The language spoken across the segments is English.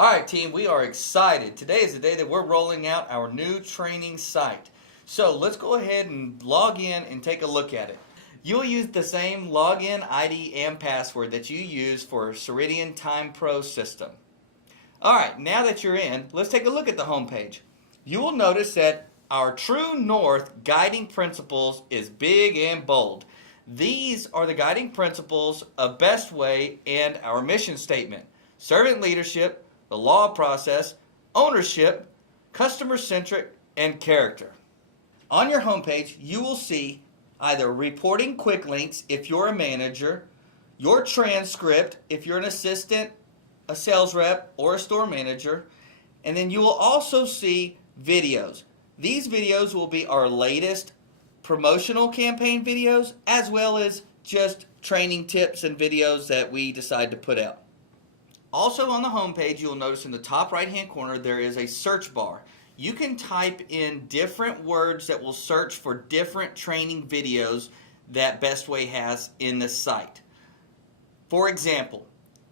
Alright team, we are excited. Today is the day that we're rolling out our new training site. So let's go ahead and log in and take a look at it. You'll use the same login ID and password that you use for Ceridian Time Pro system. Alright, now that you're in, let's take a look at the home page. You will notice that our True North guiding principles is big and bold. These are the guiding principles of Best Way and our mission statement. Servant leadership, the law process, ownership, customer-centric, and character. On your homepage, you will see either reporting quick links if you're a manager, your transcript if you're an assistant, a sales rep, or a store manager, and then you will also see videos. These videos will be our latest promotional campaign videos as well as just training tips and videos that we decide to put out. Also on the home page, you'll notice in the top right hand corner there is a search bar. You can type in different words that will search for different training videos that Best Way has in the site. For example,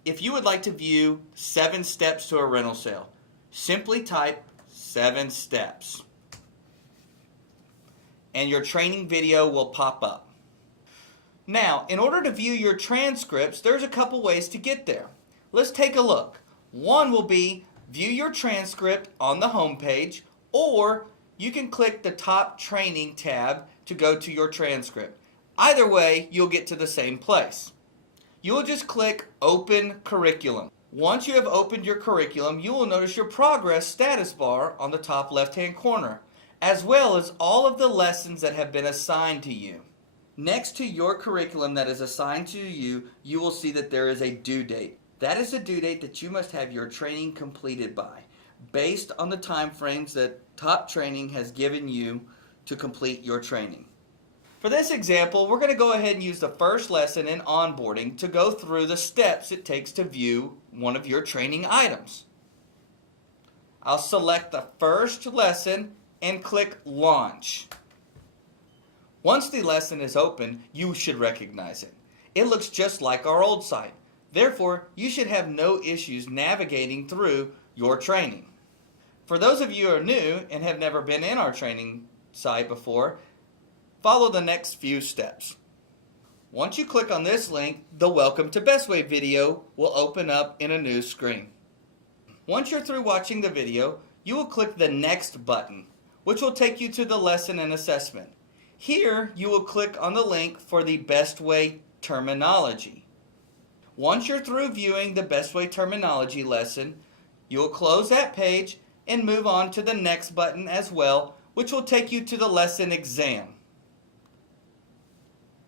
if you would like to view 7 steps to a rental sale, simply type 7 steps and your training video will pop up. Now, in order to view your transcripts, there's a couple ways to get there. Let's take a look. One will be view your transcript on the home page, or you can click the top training tab to go to your transcript. Either way, you'll get to the same place. You will just click Open Curriculum. Once you have opened your curriculum, you will notice your progress status bar on the top left-hand corner, as well as all of the lessons that have been assigned to you. Next to your curriculum that is assigned to you, you will see that there is a due date. That is the due date that you must have your training completed by, based on the time frames that Top Training has given you to complete your training. For this example, we're going to go ahead and use the first lesson in onboarding to go through the steps it takes to view one of your training items. I'll select the first lesson and click Launch. Once the lesson is open, you should recognize it. It looks just like our old site. Therefore, you should have no issues navigating through your training. For those of you who are new and have never been in our training site before, follow the next few steps. Once you click on this link, the Welcome to Best Way video will open up in a new screen. Once you're through watching the video, you will click the Next button, which will take you to the lesson and assessment. Here, you will click on the link for the Best Way terminology. Once you're through viewing the Best Way terminology lesson, you will close that page and move on to the Next button as well, which will take you to the lesson exam.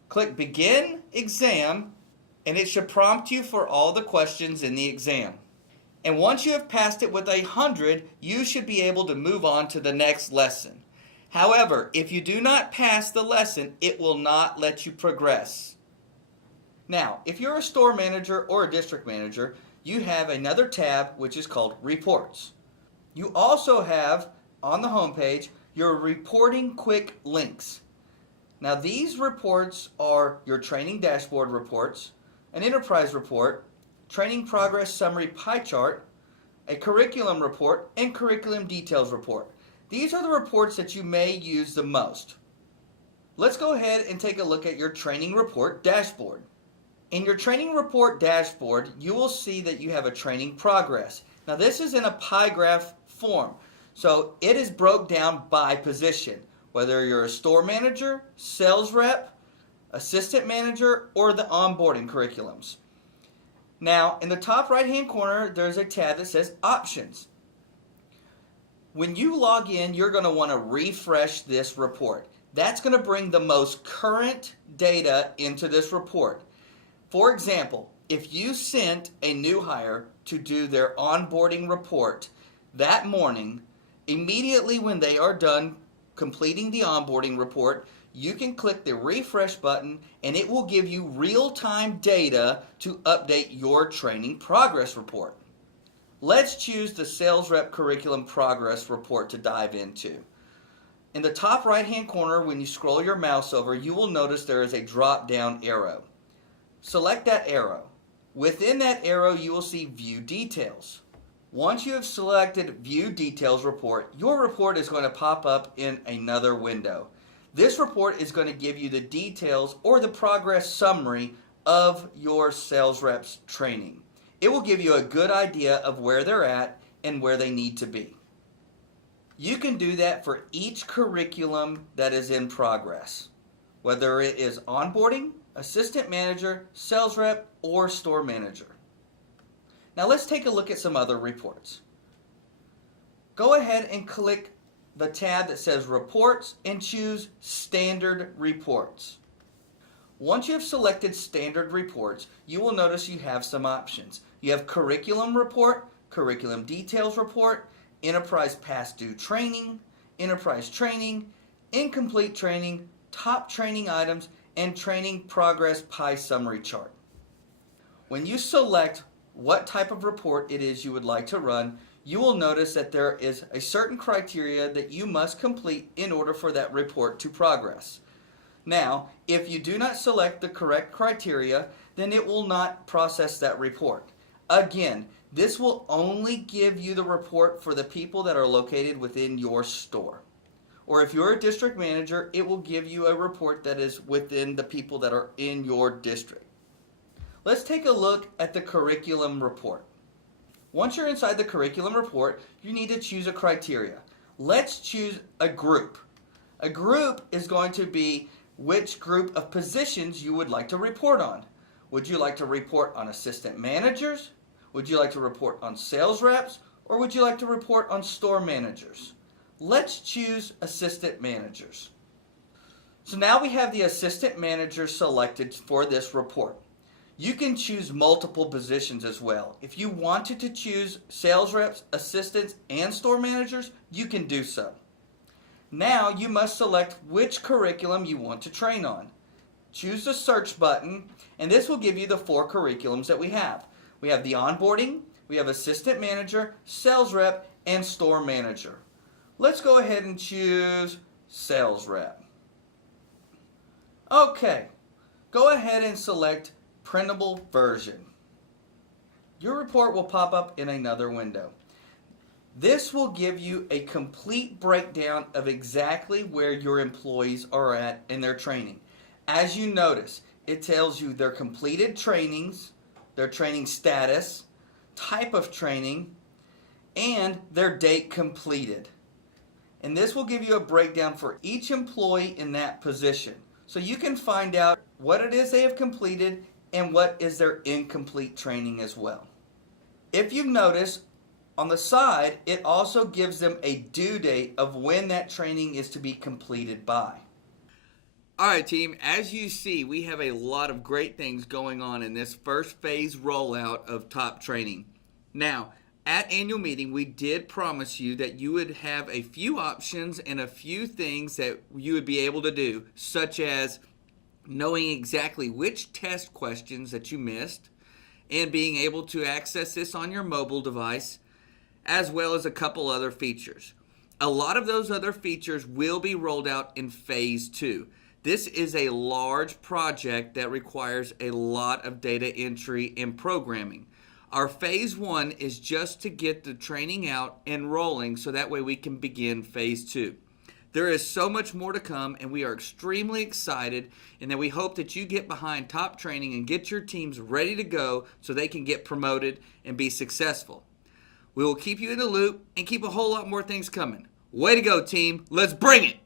Click Begin Exam, and it should prompt you for all the questions in the exam. And once you have passed it with 100, you should be able to move on to the next lesson. However, if you do not pass the lesson, it will not let you progress. Now, if you're a store manager or a district manager, you have another tab which is called Reports. You also have on the home page your Reporting Quick Links. Now, these reports are your training dashboard reports, an enterprise report, training progress summary pie chart, a curriculum report, and curriculum details report. These are the reports that you may use the most. Let's go ahead and take a look at your training report dashboard. In your training report dashboard, you will see that you have a training progress. Now, this is in a pie graph form, so it is broke down by position, whether you're a store manager, sales rep, assistant manager, or the onboarding curriculums. Now, in the top right-hand corner, there's a tab that says Options. When you log in, you're going to want to refresh this report. That's going to bring the most current data into this report. For example, if you sent a new hire to do their onboarding report that morning, immediately when they are done completing the onboarding report, you can click the refresh button and it will give you real-time data to update your training progress report. Let's choose the sales rep curriculum progress report to dive into. In the top right-hand corner, when you scroll your mouse over, you will notice there is a drop-down arrow. Select that arrow. Within that arrow, you will see View Details. Once you have selected View Details Report, your report is going to pop up in another window. This report is going to give you the details or the progress summary of your sales reps training. It will give you a good idea of where they're at and where they need to be. You can do that for each curriculum that is in progress, whether it is onboarding, assistant manager, sales rep, or store manager. Now let's take a look at some other reports. Go ahead and click the tab that says Reports and choose Standard Reports. Once you have selected Standard Reports, you will notice you have some options. You have Curriculum Report, Curriculum Details Report, Enterprise Past Due Training, Enterprise Training, Incomplete Training, Top Training Items, and Training Progress Pie Summary Chart. When you select what type of report it is you would like to run, you will notice that there is a certain criteria that you must complete in order for that report to progress. Now, if you do not select the correct criteria, then it will not process that report. Again, this will only give you the report for the people that are located within your store. Or if you're a district manager, it will give you a report that is within the people that are in your district. Let's take a look at the curriculum report. Once you're inside the curriculum report, you need to choose a criteria. Let's choose a group. A group is going to be which group of positions you would like to report on. Would you like to report on assistant managers? Would you like to report on sales reps? Or would you like to report on store managers? Let's choose assistant managers. So now we have the assistant managers selected for this report. You can choose multiple positions as well. If you wanted to choose sales reps, assistants, and store managers, you can do so. Now you must select which curriculum you want to train on. Choose the search button, and this will give you the 4 curriculums that we have. We have the onboarding, we have assistant manager, sales rep, and store manager. Let's go ahead and choose sales rep. Okay, go ahead and select printable version. Your report will pop up in another window. This will give you a complete breakdown of exactly where your employees are at in their training. As you notice, it tells you their completed trainings, their training status, type of training, and their date completed. And this will give you a breakdown for each employee in that position. So you can find out what it is they have completed and what is their incomplete training as well. If you've noticed, on the side, it also gives them a due date of when that training is to be completed by. All right, team, as you see, we have a lot of great things going on in this first phase rollout of Top Training. Now, at annual meeting, we did promise you that you would have a few options and a few things that you would be able to do, such as knowing exactly which test questions that you missed and being able to access this on your mobile device, as well as a couple other features. A lot of those other features will be rolled out in phase 2. This is a large project that requires a lot of data entry and programming. Our phase 1 is just to get the training out and rolling so that way we can begin phase 2. There is so much more to come, and we are extremely excited, and that we hope that you get behind Top Training and get your teams ready to go so they can get promoted and be successful. We will keep you in the loop and keep a whole lot more things coming. Way to go, team. Let's bring it.